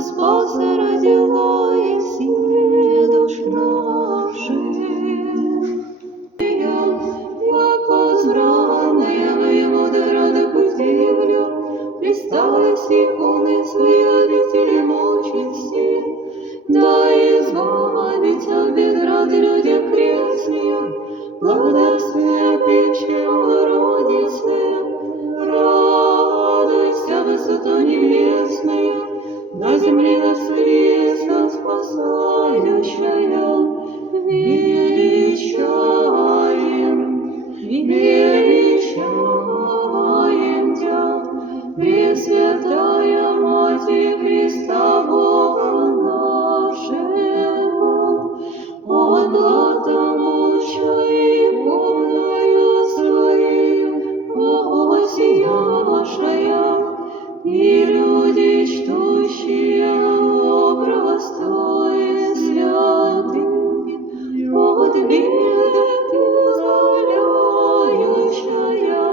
Спаса родила и силе душ наших. Яко избранные воеводы рады пусть землю, пристались иконы свои обители мочи все, да избавить от бед рады людям крестные, благодатная пища Богородицы, радуйся, высоту небесная, на земле нас известна спасающая, величаем Тя, Пресвятая Матерь Христа Бога нашего, от блата муча иконою своей, воссияшая, и люди, чтущие образ Твой святый, от беды избавляющая,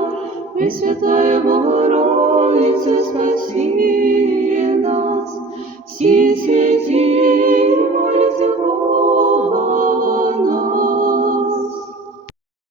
Пресвятая Богородица, спаси нас,